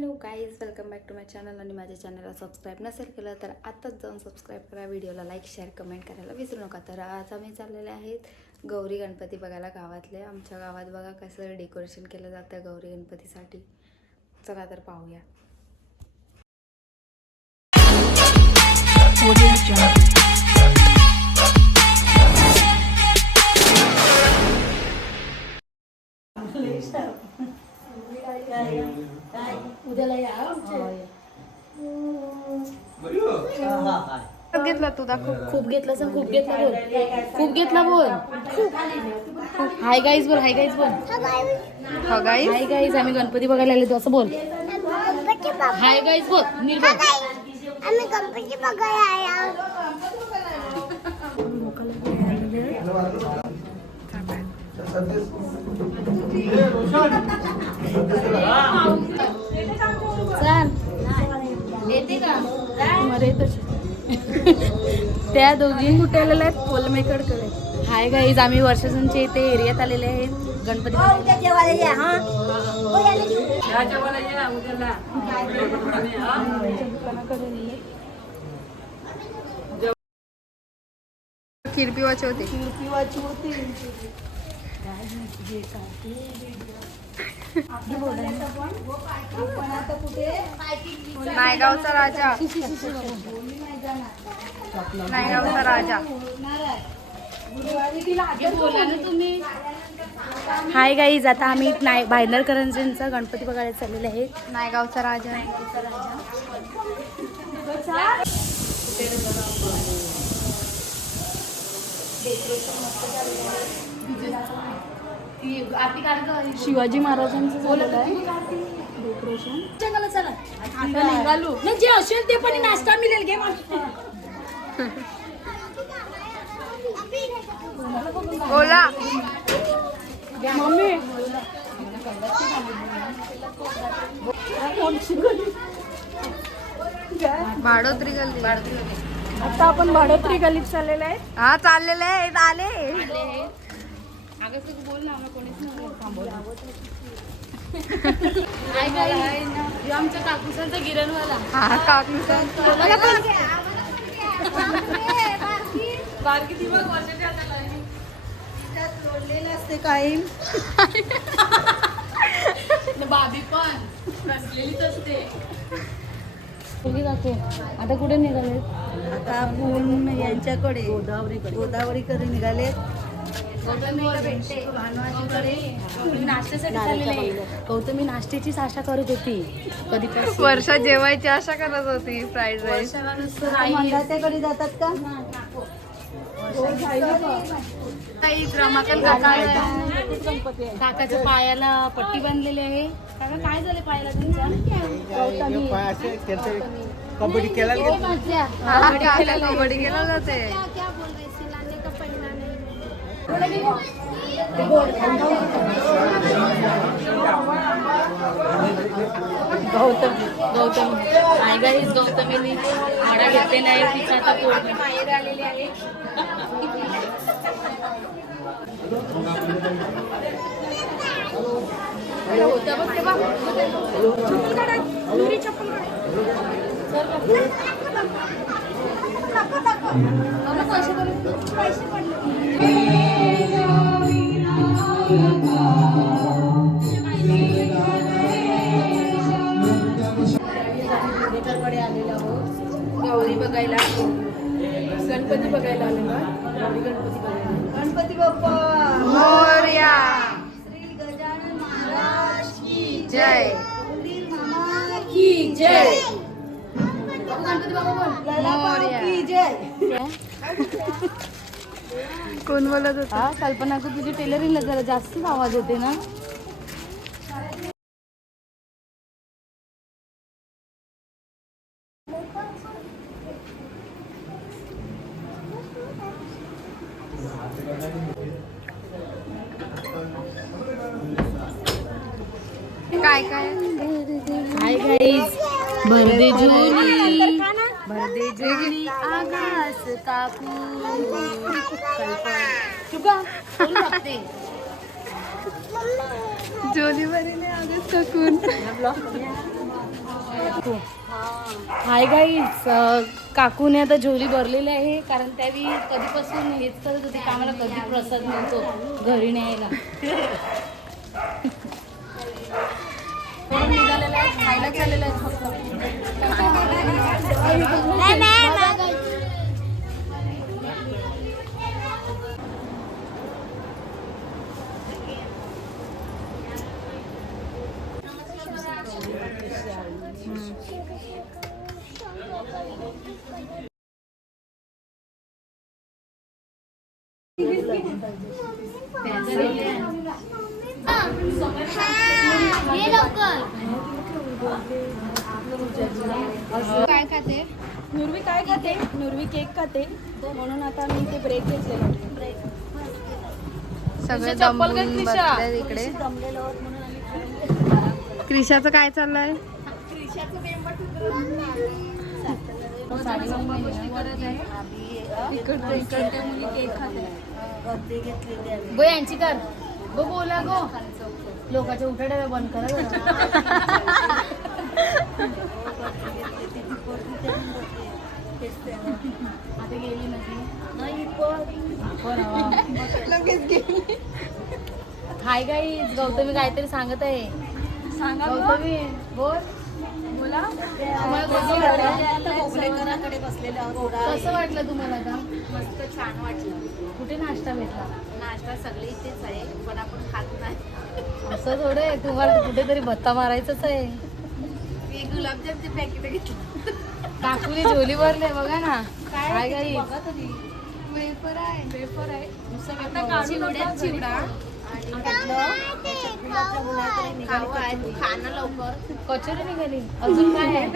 Hello guys welcome back to my channel आणि माझ्या चॅनलला सबस्क्राईब नसेल केलं तर आत्ताच जाऊन सबस्क्राईब करा. व्हिडिओला लाईक शेअर कमेंट करायला विसरू नका. तर आज आम्ही चाललेले आहेत गौरी गणपती बघायला गावातले. आमच्या गावात बघा कसं डेकोरेशन केलं जातं गौरी गणपतीसाठी. चला तर पाहूया. उद्याला या आमच्या घेतला तू दाखव. खूप घेतला सांग खूप घेतला बोल. खूप घेतला बोल. हाय गाईज बोल हाय गाईज बोल. हा गाईज हाय गाईज आम्ही गणपती बघायला आले तू असं बोल. हाय गाईज बोल नीट बोल. आम्ही गणपती बघायला त्या दोघी कुठे आलेल्या आहेत कोलमेकडकडे. हाय गाईज आम्ही वर्षासूनच्या इथे एरियात आलेले आहेत. गणपती बघायला. जेवायला या हा. किरपिवाचे होते नायगावचा राजा. नायगावचा राजा. हाय गाईज आता आम्ही नाय भायनरकरांचा गणपती बघायला चाललेले आहेत नायगावचा राजा. शिवाजी महाराजांचं झालेलं आहे. डेकोरेशन चला चला. आता निघालो. नाही जे असेल ते पण नाश्ता मिळेल घे बोला मम्मी. भाडोत्री गल्ली. आता आपण भाडोत्री गलीत चाललेलं आहे. हा चाललेले आहेत आले. बोल ना कोणीच आमच्या काकूसांचा गिरणवाला. हा बारकी ती असते काही. बाबी पण. बसलेलीच असते. आता कुठे निघाले? आता आपण यांच्याकडे गोदावरीकडे. गोदावरीकडे निघाले. गौतमी नाश्त्याचीच आशा करत होती. कधीपासून? वर्षात जेवायची आशा करत होती फ्राईड राईस मंदाच्याकडे जातात का? काका काकाच्या पायाला पट्टी बांधलेली आहे. काका काय झाले पायाला तुमच्या? कबड्डी. हा, काका कबड्डी गेला जाते. गौतम गौतम आय गाईज गौतमीने वडा घेतलेला आहे तिचा आता पोट बाहेर आलेली आहे होतं बघ ते चप्पल काढा. दुरी चप्पल काढा. पैसे पैसे पडले. बघायला. गणपती बघायला आहे. गौरी गणपती बघायला. गणपती बाप्पा. मोर्या. श्री गजानन महाराज की जय. मामा की जय. गणपती बाबा बोल. ललाबाव मोरया. की जय. कोण बोलत होता? हा कल्पना तुझी टेलरिंगला जरा जास्तच आवाज होते ना. काय काय? हाय गाईज भरदे भरदे काकू चुका जोली भरले काकून हाय गाईज काकूने आता झोली भरलेली आहे कारण त्यावेळी कधीपासून हेच करत होते की आम्हाला कधी प्रसाद मिळतो घरी न्यायला म्हणून निघालेलं आहे खायला चाललेलं आहे फक्त. काय खाते? नुरवी काय खाते? नुरवी केक खाते. म्हणून आता मी ते ब्रेक घेतलेला. सगळे चप्पल इकडे. क्रिशाचं काय चाललंय? यांची कर. गो बोला गो. लोकांच्या उठाड्या बंद करा. आता गेली ना. ती लगेच गेली. हाय गाईज गौतमी काहीतरी सांगत आहे. सांगा गौतमी बोल. बोला. कसं वाटलं तुम्हाला आता मस्त छान वाटलं. कुठे नाश्ता भेटला? नाश्ता सगळे इथेच आहे. पण आपण खात नाही. असं थोडं आहे. तुम्हाला कुठेतरी भत्ता मारायचंच आहे. मी गुलाबजामचे पॅकेट घेतलं. काकुली झोली भरले बघा ना. काय गाई वेफर आहे. वेफर आहे. चिवड्यात चिवडा. आहे कचोरी निघाली. अजून काय आहे.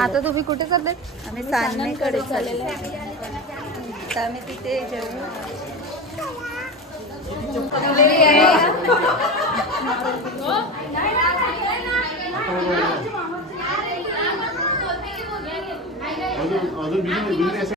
आता तुम्ही कुठे चालले? आम्ही चांदणीकडे चाललेलो आता आम्ही तिथे जेवू अजून अजून बिझनेस